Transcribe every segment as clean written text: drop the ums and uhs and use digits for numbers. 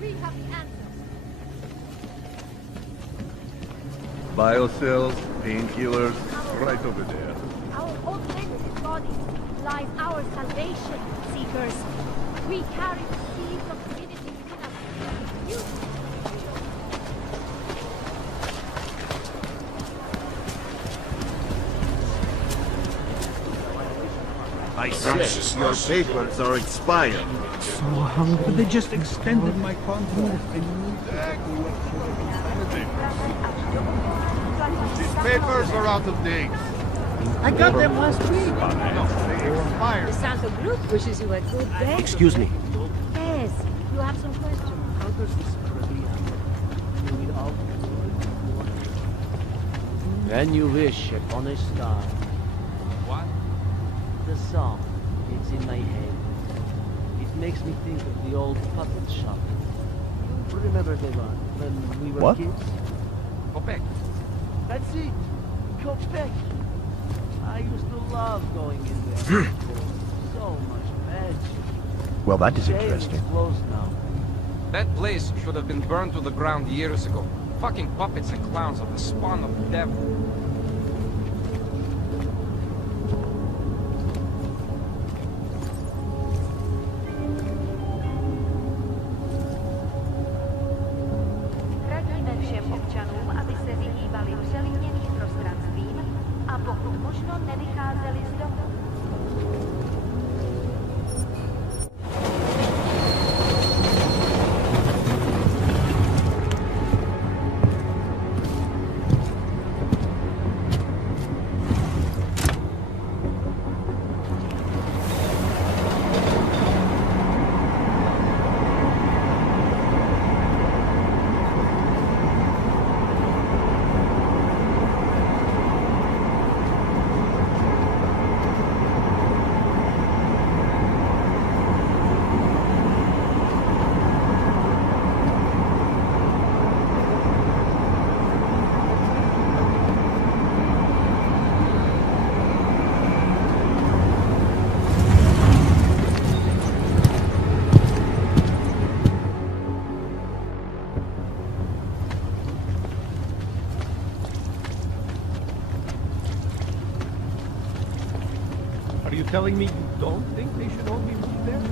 We have the answer. Biocells, painkillers, right over there. Our augmented bodies lies our salvation, seekers. We carry the seeds of divinity within us. You I said your papers are expired. So hungry. But they just extended my contract. These papers are out of date. I got them last week. They expired. The Santo Group wishes you a good day. Excuse me. Yes, you have some questions. How does this read out? When you wish upon a star. What? The song, it's in my head. It makes me think of the old puppet shop. You remember the one when we were kids? Go back. That's it. Go back. I used to love going in there. So much magic. Well, that is Jail interesting. is closed now. That place should have been burned to the ground years ago. Fucking puppets and clowns are the spawn of the devil. Radíme všem občanům, aby se vyhýbali přelidněným prostranstvím a pokud možno nevycházeli z domu. Are you telling me you don't think they should all be moved there?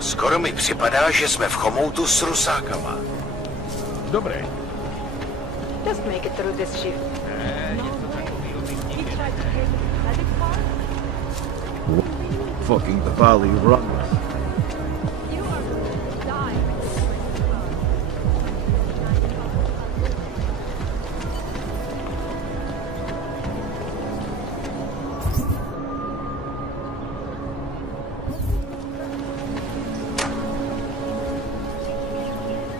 Skoro mi připadá, že jsme v chomoutu s rusákama. Dobré. Just make it through this shift. Fucking the valley runs. You are going to die.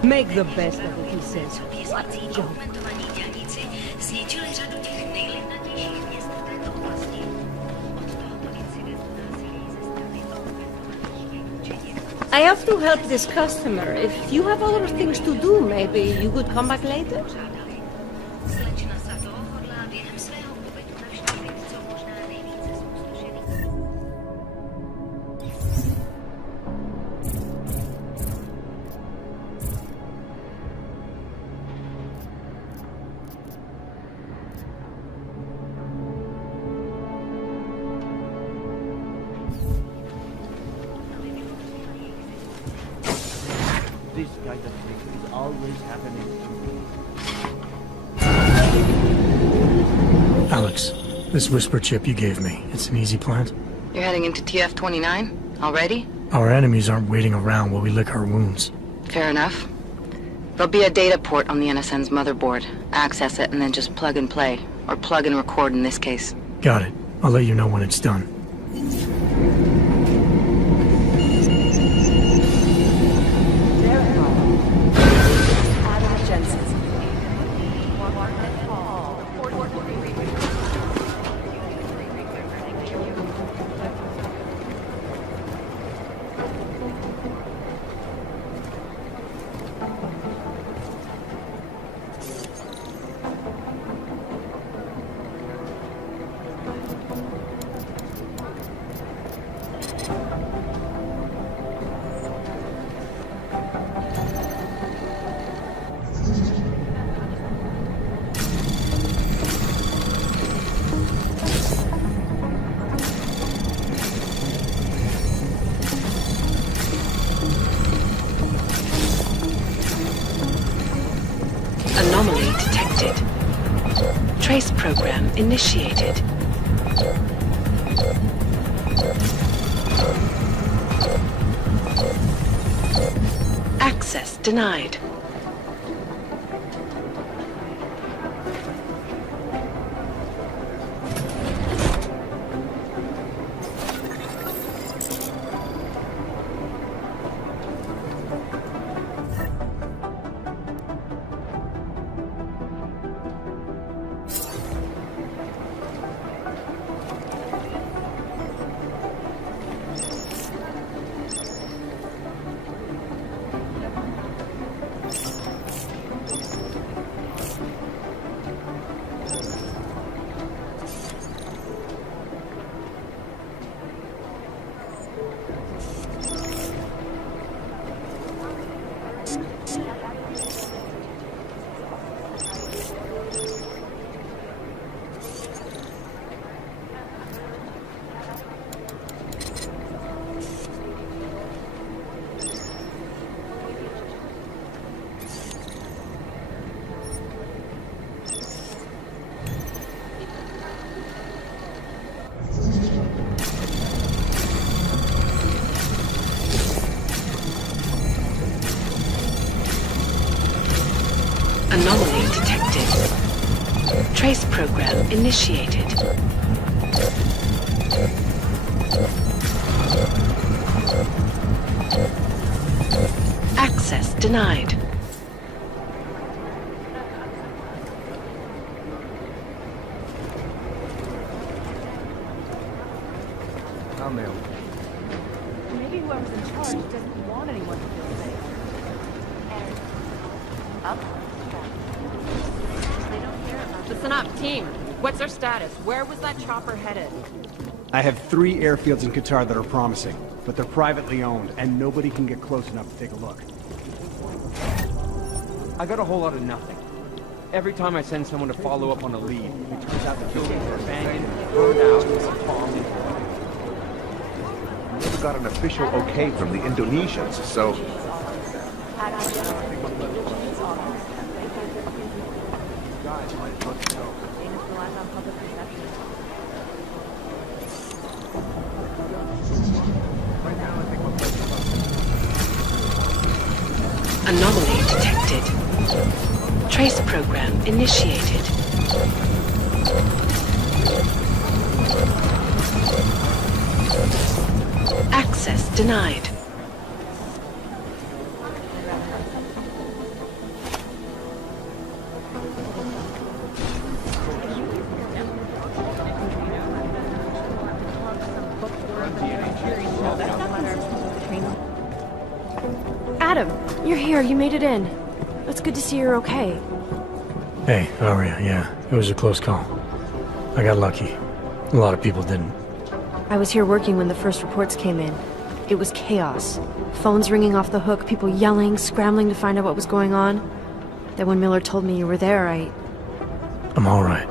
Make the best of it, he says. What a joke. I have to help this customer. If you have other things to do, maybe you could come back later? This kind of thing is always happening to me. Alex, this whisper chip you gave me, it's an easy plant. You're heading into TF-29? Already? Our enemies aren't waiting around while we lick our wounds. Fair enough. There'll be a data port on the NSN's motherboard. Access it and then just plug and play. Or plug and record in this case. Got it. I'll let you know when it's done. Anomaly detected. Trace program initiated. Access denied. Anomaly detected. Trace program initiated. Access denied. I'm ill. Maybe whoever's in charge doesn't want anyone to feel safe. Listen up, team. What's our status? Where was that chopper headed? I have 3 airfields in Qatar that are promising, but they're privately owned, and nobody can get close enough to take a look. I got a whole lot of nothing. Every time I send someone to follow up on a lead, it turns out the buildings are abandoned, burned out, bombed. Never got an official okay from the Indonesians, so Anomaly detected. Trace program initiated. Access denied. Adam, you're here. You made it in. It's good to see you're okay. Hey, Aria, yeah, it was a close call. I got lucky. A lot of people didn't. I was here working when the first reports came in. It was chaos. Phones ringing off the hook, people yelling, scrambling to find out what was going on. Then when Miller told me you were there, I'm alright.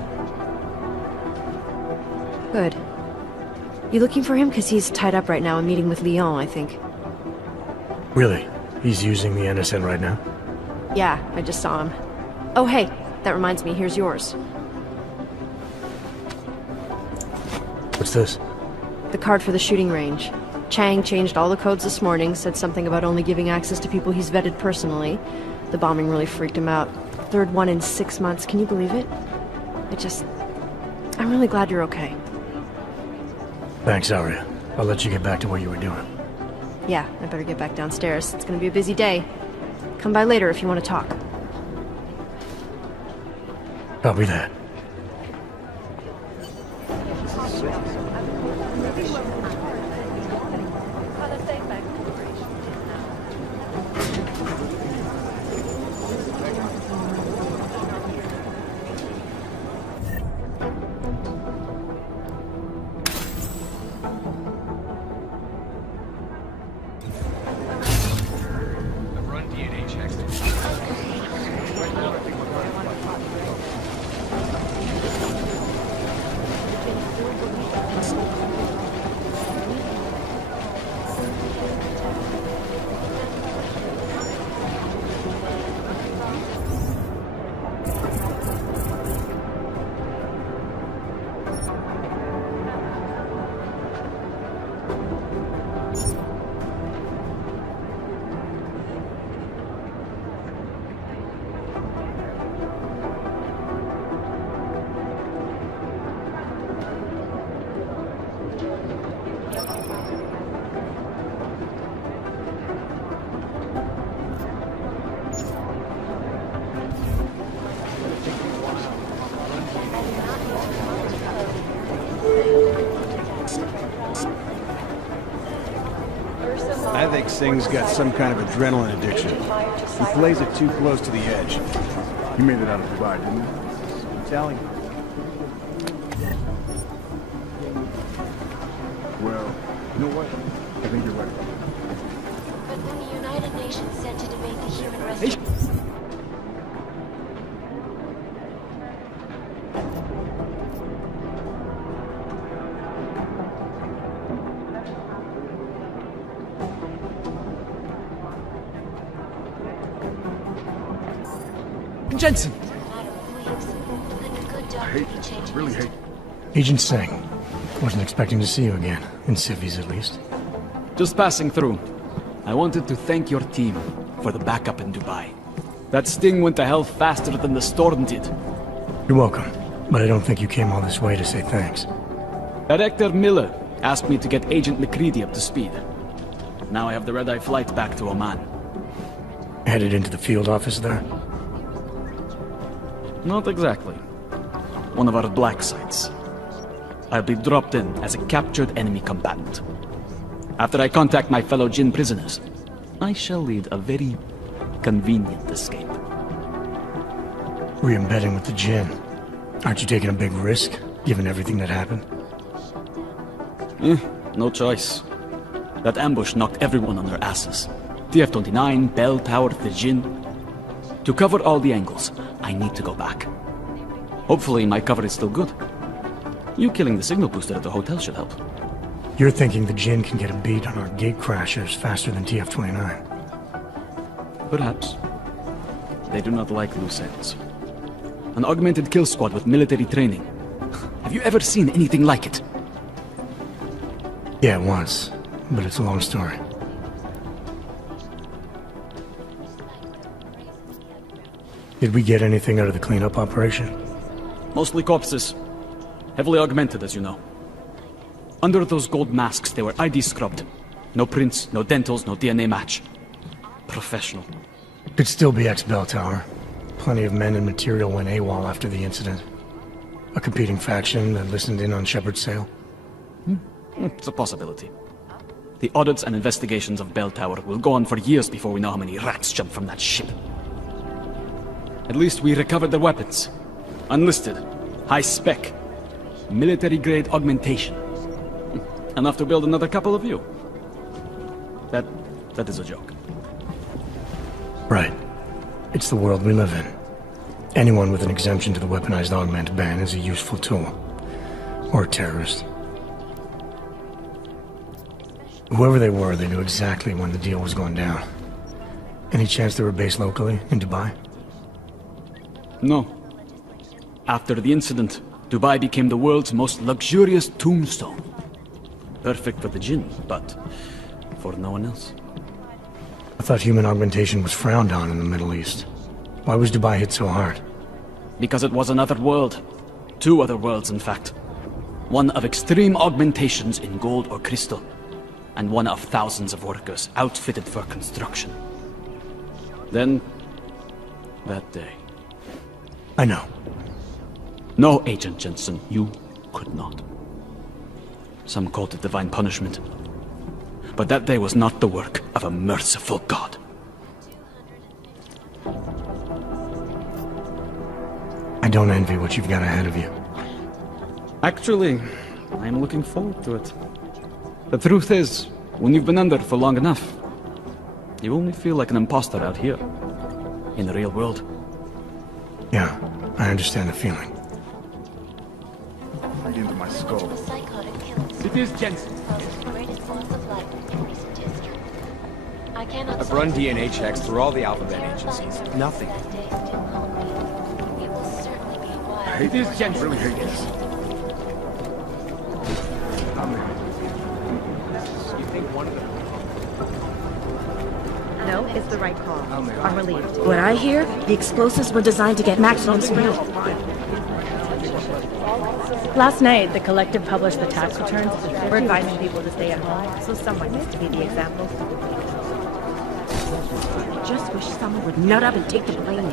Good. You looking for him? Because he's tied up right now and meeting with Leon, I think. Really? He's using the NSN right now? Yeah, I just saw him. Oh, hey, that reminds me, here's yours. What's this? The card for the shooting range. Chang changed all the codes this morning, said something about only giving access to people he's vetted personally. The bombing really freaked him out. Third one in 6 months, can you believe it? I'm really glad you're okay. Thanks, Aria. I'll let you get back to what you were doing. Yeah, I better get back downstairs. It's gonna be a busy day. Come by later if you want to talk. Copy that. I think Singh's got some kind of adrenaline addiction. He plays it too close to the edge. You made it out of Dubai, didn't you? I'm telling you. Well, you know what? I think you're right. But when the United Nations sent to debate the human restoration... Jensen! I hate this. I really hate it. Agent Singh. Wasn't expecting to see you again. In civvies, at least. Just passing through. I wanted to thank your team for the backup in Dubai. That sting went to hell faster than the storm did. You're welcome. But I don't think you came all this way to say thanks. Director Miller asked me to get Agent McCready up to speed. Now I have the red-eye flight back to Oman. Headed into the field office there? Not exactly. One of our black sites. I'll be dropped in as a captured enemy combatant. After I contact my fellow Jinn prisoners, I shall lead a very convenient escape. Re-embedding with the Jinn. Aren't you taking a big risk, given everything that happened? No choice. That ambush knocked everyone on their asses. TF-29, Bell Tower, the Jinn. To cover all the angles, I need to go back. Hopefully my cover is still good. You killing the signal booster at the hotel should help. You're thinking the Jinn can get a beat on our gate crashers faster than TF-29. Perhaps. They do not like loose ends. An augmented kill squad with military training. Have you ever seen anything like it? Yeah, once. But it's a long story. Did we get anything out of the cleanup operation? Mostly corpses. Heavily augmented, as you know. Under those gold masks, they were ID scrubbed. No prints, no dentals, no DNA match. Professional. Could still be ex-Bell Tower. Plenty of men and material went AWOL after the incident. A competing faction that listened in on Shepard's sale. It's a possibility. The audits and investigations of Bell Tower will go on for years before we know how many rats jumped from that ship. At least we recovered their weapons. Unlisted. High spec. Military-grade augmentation. Enough to build another couple of you. That is a joke. Right. It's the world we live in. Anyone with an exemption to the weaponized augment ban is a useful tool. Or a terrorist. Whoever they were, they knew exactly when the deal was going down. Any chance they were based locally, in Dubai? No. After the incident, Dubai became the world's most luxurious tombstone. Perfect for the Jinn, but for no one else. I thought human augmentation was frowned on in the Middle East. Why was Dubai hit so hard? Because it was another world. Two other worlds, in fact. One of extreme augmentations in gold or crystal, and one of thousands of workers outfitted for construction. Then, that day. I know. No, Agent Jensen, you could not. Some called it divine punishment. But that day was not the work of a merciful God. I don't envy what you've got ahead of you. Actually, I'm looking forward to it. The truth is, when you've been under for long enough, you only feel like an imposter out here, in the real world. Yeah, I understand the feeling. Right into my skull. It is Jensen. I've run DNA checks through all the alphabet agencies. Nothing. I hate this. I really hate this. You think one of them... No, it's the right call. I'm relieved. What I hear, the explosives were designed to get maximum speed. Last night, the collective published the tax returns. We're advising people to stay at home, so someone needs to be the example. I just wish someone would nut up and take the blame.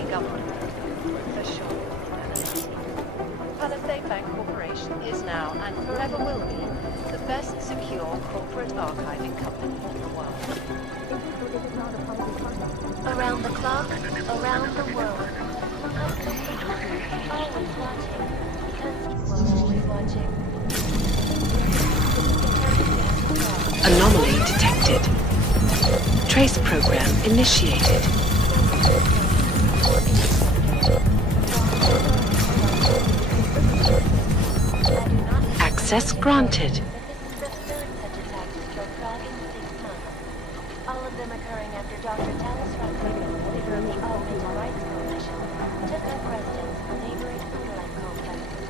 Palisade Bank Corporation is now and forever will be the best security secure corporate archiving company in the world. Around the clock, around the world. Always watching. Because we're always watching. Anomaly detected. Trace program initiated. Access granted. All of them occurring after Dr. Talos Rodriguez from the Augmented Rights Coalition took up residence in neighboring Underland complexes.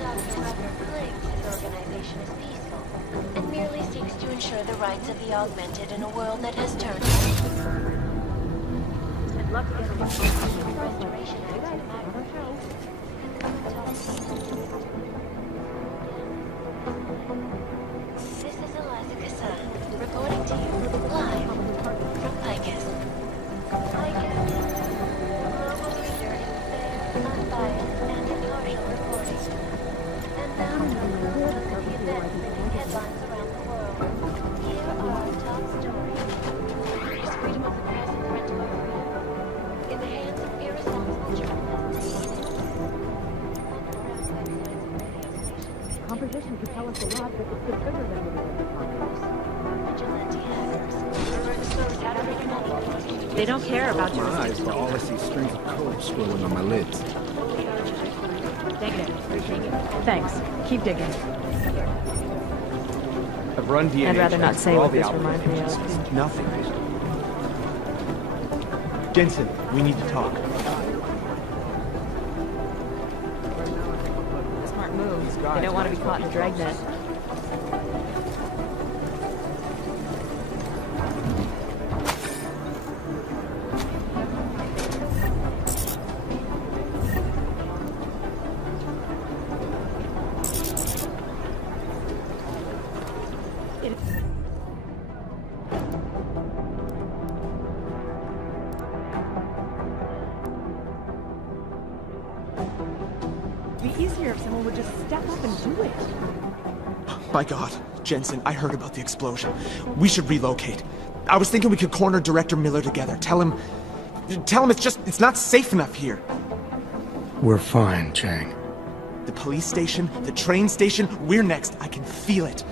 Dr. Rucker claims his organization is peaceful and merely seeks to ensure the rights of the augmented in a world that has turned Restoration Act This is Eliza Kassan, reporting to you live from Picus. Picus, global leader in fair, unbiased, and impartial reporting. And now, look at the events making headlines around the world. Here are our top stories. Is freedom of the press and threat to our freedom? In the hands of irresponsible journalists. Composition could tell us a lot, but it's the trigger that Vigilante hackers. We're exposed out of their money. They don't care about My eyes, jurisdiction. but all I see is strings of code scrolling on my lids. Negative. Thanks. Keep digging. I've run DNA I'd rather not checks say for all what the this outlet reminds me images. of. Nothing. Jensen, we need to talk. Smart move. They don't want to be caught in a dragnet. It'd be easier if someone would just step up and do it. My God, Jensen, I heard about the explosion. We should relocate. I was thinking we could corner Director Miller together. Tell him it's not safe enough here. We're fine, Chang. The police station, the train station, we're next. I can feel it.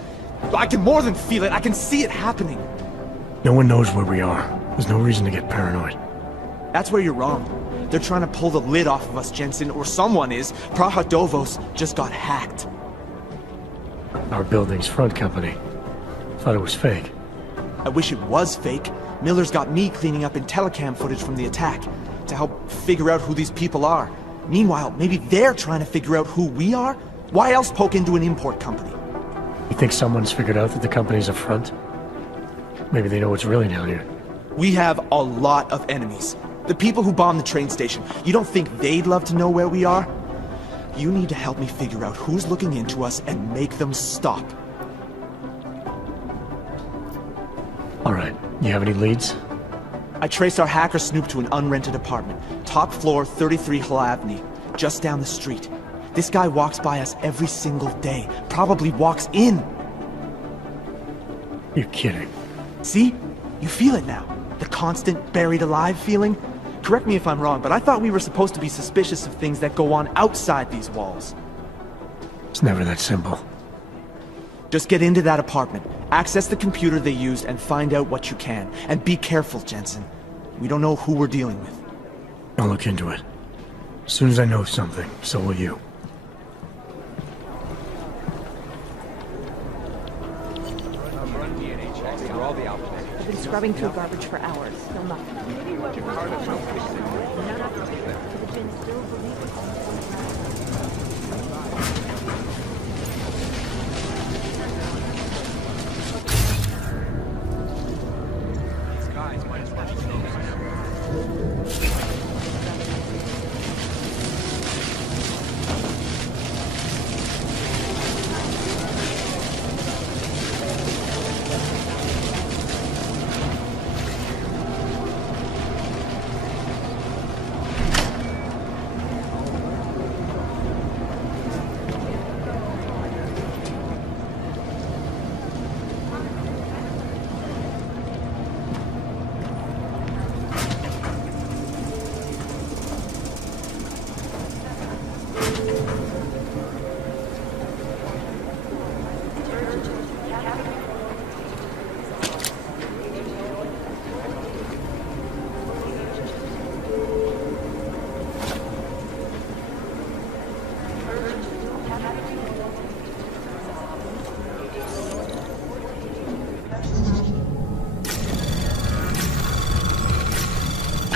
I can more than feel it. I can see it happening. No one knows where we are. There's no reason to get paranoid. That's where you're wrong. They're trying to pull the lid off of us, Jensen, or someone is. Praha Dovos just got hacked. Our building's front company. Thought it was fake. I wish it was fake. Miller's got me cleaning up IntelliCam footage from the attack to help figure out who these people are. Meanwhile, maybe they're trying to figure out who we are? Why else poke into an import company? You think someone's figured out that the company's a front? Maybe they know what's really down here. We have a lot of enemies. The people who bombed the train station, you don't think they'd love to know where we are? You need to help me figure out who's looking into us and make them stop. All right. You have any leads? I traced our hacker snoop to an unrented apartment. Top floor, 33 Hlavny, just down the street. This guy walks by us every single day. Probably walks in. You're kidding. See? You feel it now. The constant buried alive feeling? Correct me if I'm wrong, but I thought we were supposed to be suspicious of things that go on outside these walls. It's never that simple. Just get into that apartment, access the computer they used, and find out what you can. And be careful, Jensen. We don't know who we're dealing with. I'll look into it. As soon as I know something, so will you. I've been scrubbing through garbage for hours. Still nothing.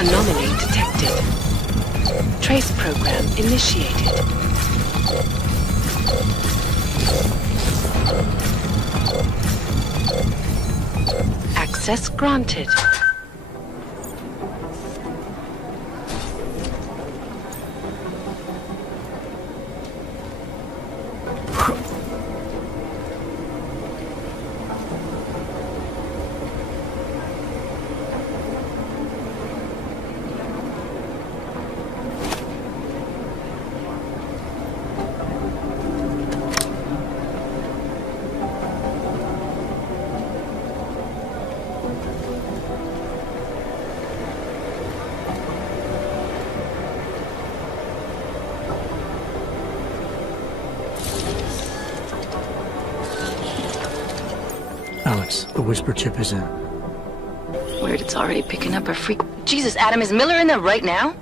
Anomaly detected. Trace program initiated. Access granted. Alex, the whisper chip is in. Weird, it's already picking up a freak. Jesus, Adam, is Miller in there right now?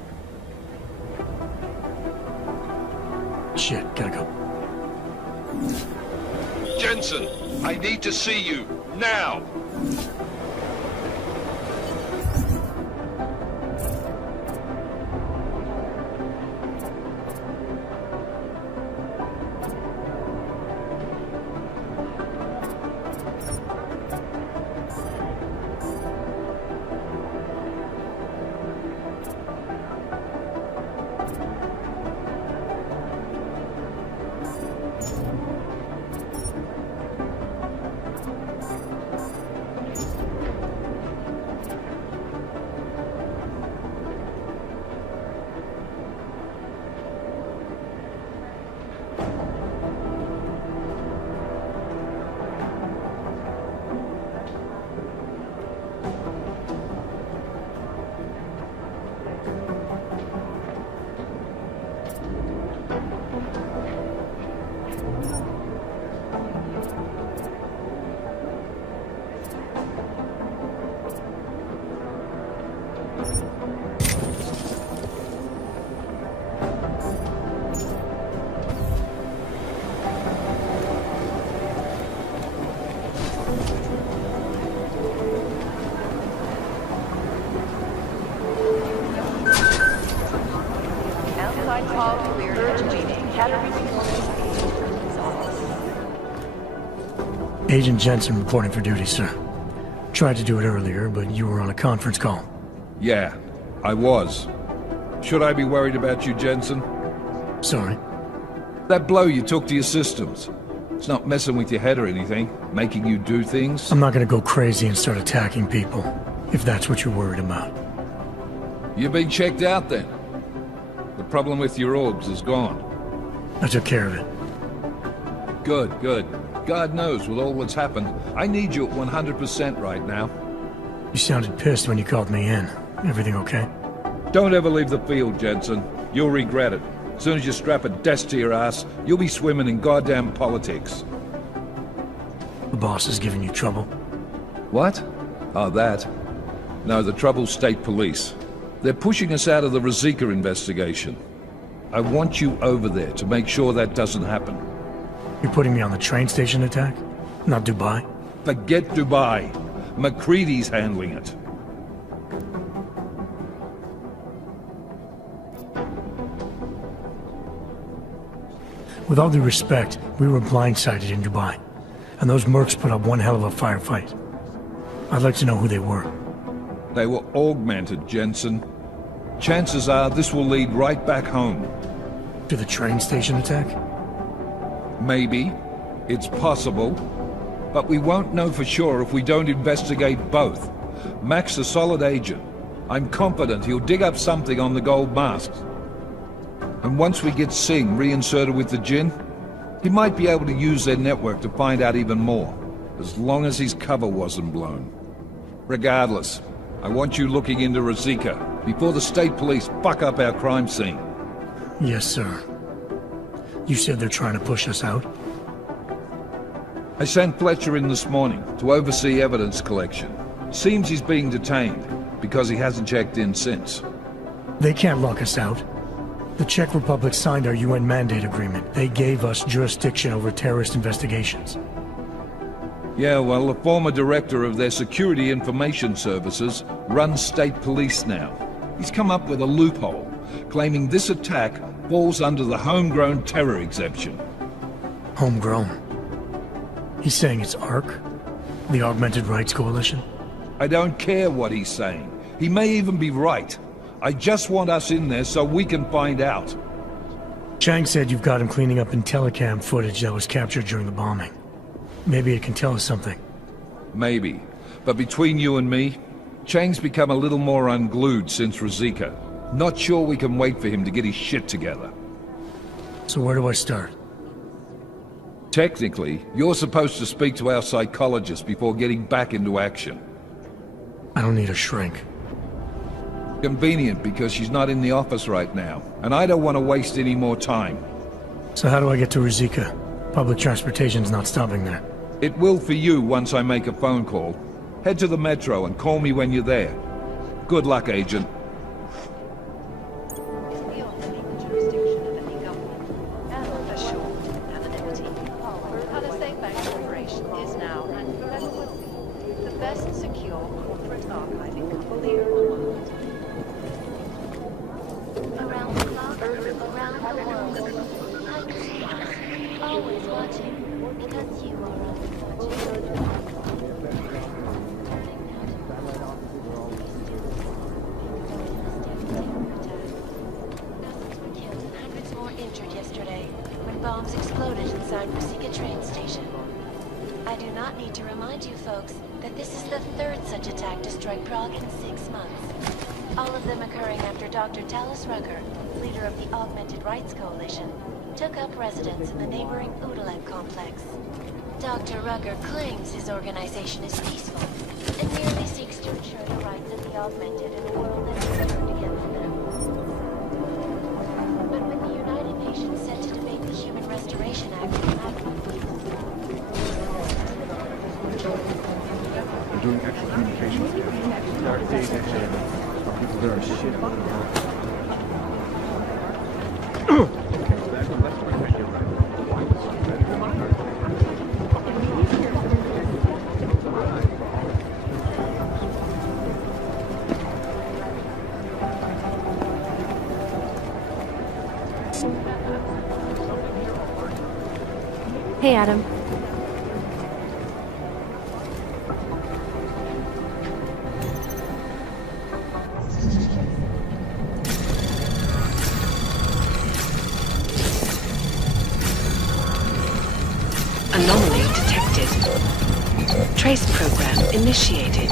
Shit, gotta go. Jensen, I need to see you, now! Outside call cleared. Agent Jensen reporting for duty, sir. Tried to do it earlier, but you were on a conference call. Yeah, I was. Should I be worried about you, Jensen? Sorry? That blow you took to your systems. It's not messing with your head or anything, making you do things? I'm not gonna go crazy and start attacking people, if that's what you're worried about. You've been checked out then. The problem with your orbs is gone. I took care of it. Good, good. God knows with all that's happened, I need you at 100% right now. You sounded pissed when you called me in. Everything okay? Don't ever leave the field, Jensen. You'll regret it. As soon as you strap a desk to your ass, you'll be swimming in goddamn politics. The boss is giving you trouble? What? Oh, that? No, the trouble's state police. They're pushing us out of the Rosika investigation. I want you over there to make sure that doesn't happen. You're putting me on the train station attack? Not Dubai? Forget Dubai. McCready's handling it. With all due respect, we were blindsided in Dubai. And those mercs put up one hell of a firefight. I'd like to know who they were. They were augmented, Jensen. Chances are this will lead right back home. To the train station attack? Maybe. It's possible. But we won't know for sure if we don't investigate both. Mac's a solid agent. I'm confident he'll dig up something on the gold masks. And once we get Singh reinserted with the Jinn, he might be able to use their network to find out even more, as long as his cover wasn't blown. Regardless, I want you looking into Rosika before the state police fuck up our crime scene. Yes, sir. You said they're trying to push us out? I sent Fletcher in this morning to oversee evidence collection. Seems he's being detained, because he hasn't checked in since. They can't lock us out. The Czech Republic signed our UN mandate agreement. They gave us jurisdiction over terrorist investigations. Yeah, well, the former director of their security information services runs state police now. He's come up with a loophole, claiming this attack falls under the homegrown terror exemption. Homegrown? He's saying it's ARC? The Augmented Rights Coalition? I don't care what he's saying. He may even be right. I just want us in there so we can find out. Chang said you've got him cleaning up Intellicam footage that was captured during the bombing. Maybe it can tell us something. Maybe. But between you and me, Chang's become a little more unglued since Ruzika. Not sure we can wait for him to get his shit together. So where do I start? Technically, you're supposed to speak to our psychologist before getting back into action. I don't need a shrink. Convenient because she's not in the office right now, and I don't want to waste any more time. So how do I get to Ruzika? Public transportation's not stopping there. It will for you once I make a phone call. Head to the metro and call me when you're there. Good luck, Agent. Always watching, because you are always watching. Dozens were killed and hundreds more injured yesterday when bombs exploded inside Ruzika train station. I do not need to remind you folks that this is the third such attack to strike Prague in 6 months. All of them occurring after Dr. Talis Rucker, leader of the Augmented Rights Coalition, took up residence in the neighboring Udalek complex. Dr. Rucker claims his organization is peaceful and merely seeks to ensure the rights of the augmented in a world that is turned against them. But when the United Nations set to debate the Human Restoration Act in We're doing extra communications here. Start Deus Ex Mankind. There are shit on the map. Hey, Adam. Anomaly detected. Trace program initiated.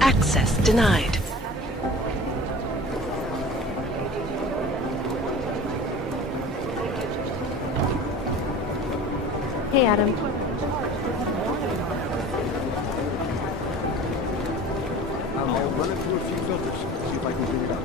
Access denied. Hey, Adam. I'll run it through a few filters, see if I can figure it out.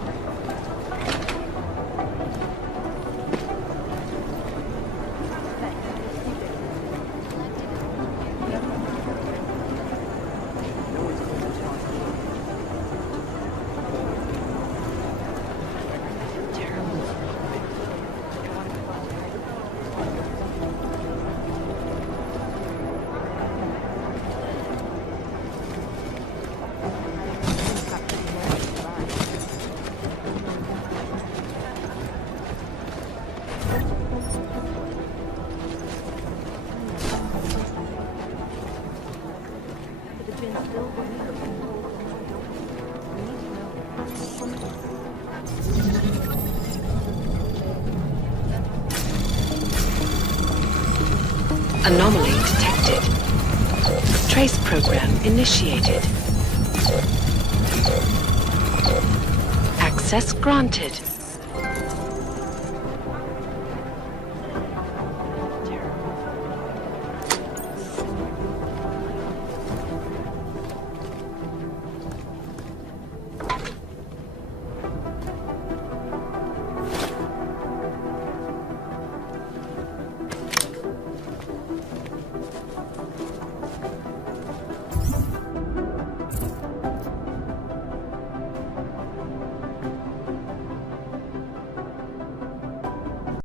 Anomaly detected. Trace program initiated. Access granted.